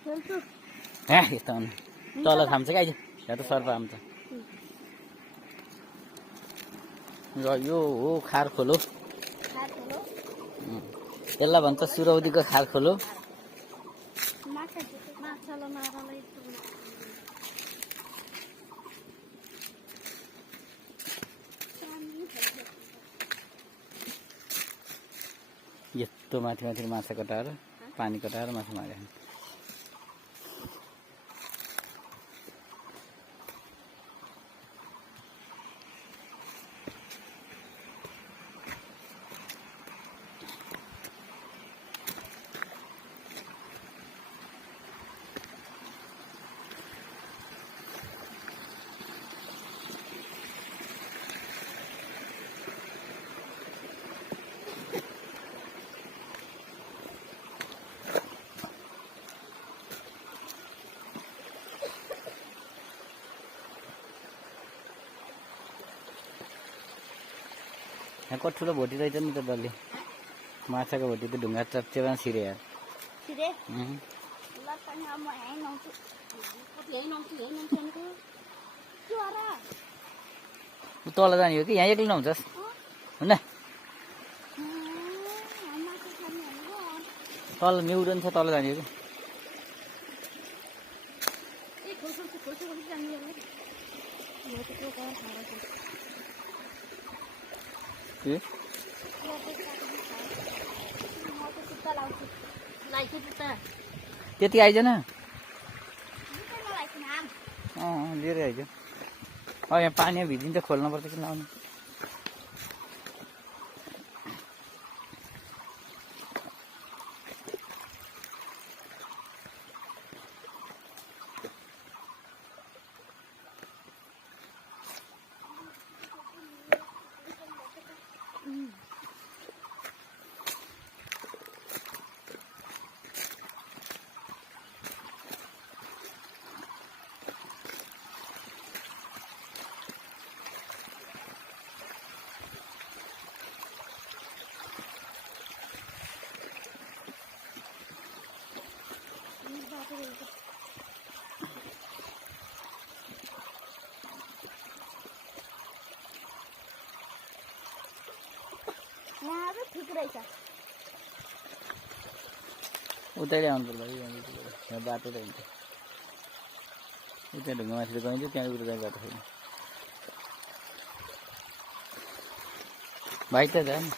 यस्तो तल थाम्छ क्या यहाँ त सर्प आउँछ र यो हो खार खोलो यसलाई भन्छ सुरौदीको खार खोलो यस्तो माथि माथि माछा कटाएर पानी कटाएर माछा मारे यहाँ कति ठुलो भोटी रहेछ नि त डल्ले माछाको भोटी त ढुङ्गा चप्चेमा छिरे यार तल जाने हो कि यहाँ एक्लै नहुन्छस् हुन्न तल न्युडन छ तल जाने हो कि त्यति आइज न लिएर आइज यहाँ पानी भिजिन्छ खोल्नुपर्छ कि नआउनु उतै आउनु पर्छ यहाँ बाटो त हुन्छ उता ढुङ्गा माथि गइन्छ त्यहाँ उता जाने बाटो छैन भाइ त जाने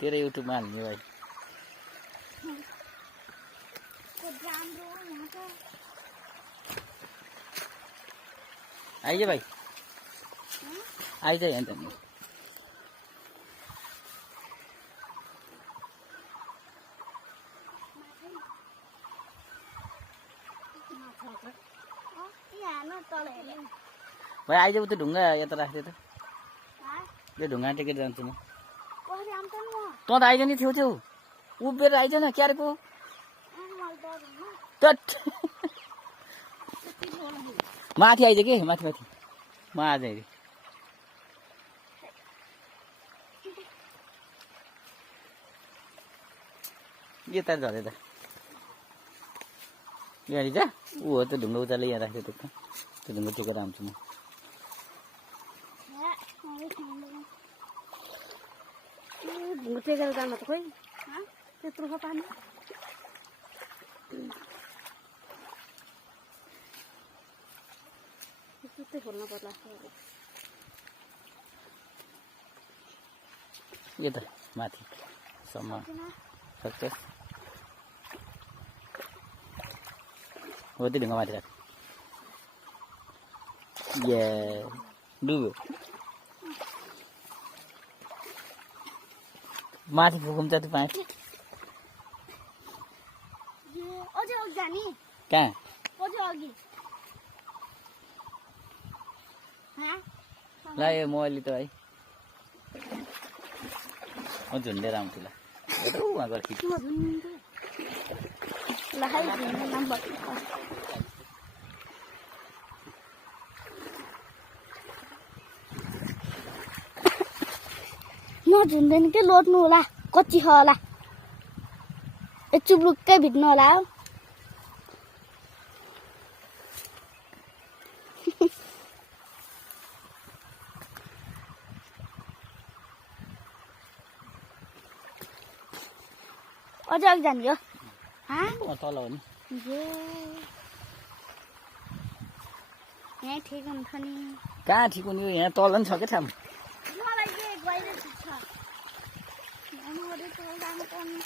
तेरो युट्युबमा हाल्ने भाइ आइज भाइ आइज यहाँ त भाइ आइज उता ढुङ्गा यता राख्दै त यो ढुङ्गा टेकेर जान्छु म त आइज नि छेउछेउ उभिएर आइज न क्यारे पो माथि आइज के माथि माथि म आज हेरेँ यता झरे त यहाँ जा ऊ हो त ढुङ्गा उचाले यहाँ राख्यो त्यो ढुङ्गा टेकेर आउँछु म टेकेर जानु त खोइ त्यत्रो छ पानी त्यस्तै खोल्नु पर्ला यता माथि सम्म सक्छस् हो त्यो ढुङ्गा माथि राख ए डुब्यो माथि फुकुम्छ त्यो पानी कहाँ ल यो म अलि त है म झुन्डेर आउँछु ल हेर उहाँ गएर खिच नझुन्दैन के लोड्नु होला कच्ची छ होला चुप्लुक्कै भिड्नु होला अझै अघि जाने हो तल हो नि यहाँ ठिक हुन्छ नि कहाँ ठिक हुने यहाँ तल नि छ क्या ठाउँ मलाई के गइरहेको छ जानुपर्ने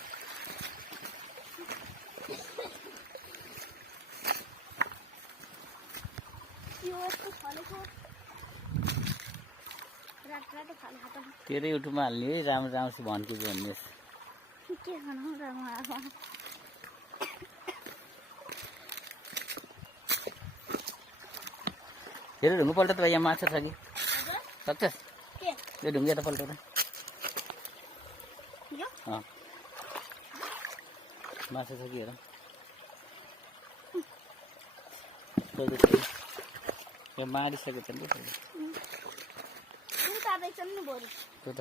तेरै युट्युबमा हाल्ने है राम्रो राम्रो भन्छु भन्ने के खानु राम्रो हेर ढुङ्गा पल्ट त यहाँ माछा छ कि सक्छस् के यो ढुङ्गा त पल्ट यो माछा छ कि हेर यो मारिसकेको छ नि तार्दैछन् नि बरु त्यो त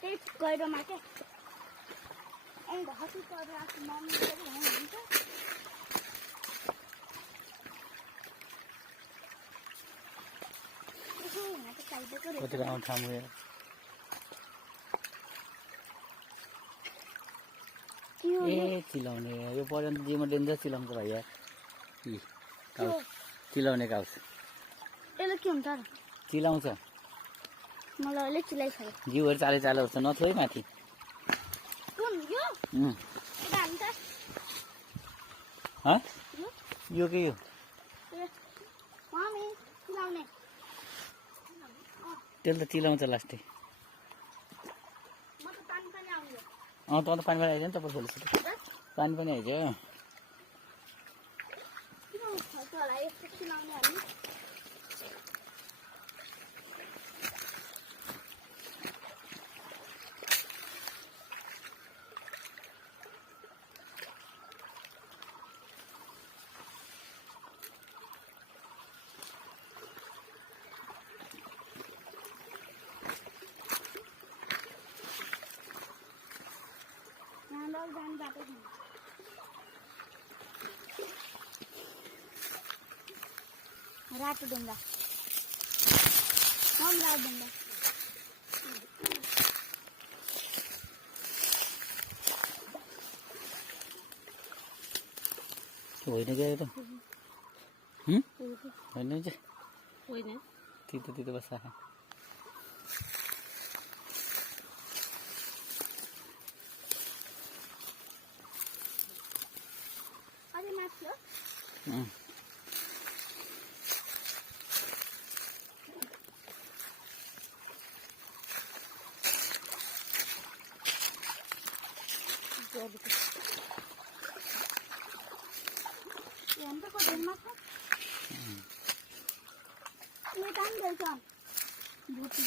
त्यही गहिरोमा के अन्त हसी गरेर आफ्नो मम्मी पनि हुन्छ कति राम्रो ठाउँ हेर ए चिलाउने यो पर्यन्त जिउमा डेन्जर चिलाउँछ भैया चिलाउने काउस यसले के हुन्छ र चिलाउँछ मलाई अलिक चिलाइसक्यो जिउहरू चाले चाले हुन्छ नथ्यो है माथि यो के यो त्यसले त चिलाउँछ लास्टै तँ त पानी पनि आइज नि तपाईँ खोल्छ पानी पनि आइज रातो ढुङ्गा रातो ढुङ्गा होइन क्या यो त होइन तितो तितो बस्छ Yang tu kau dengar tak? Ini kan dia kan, buti.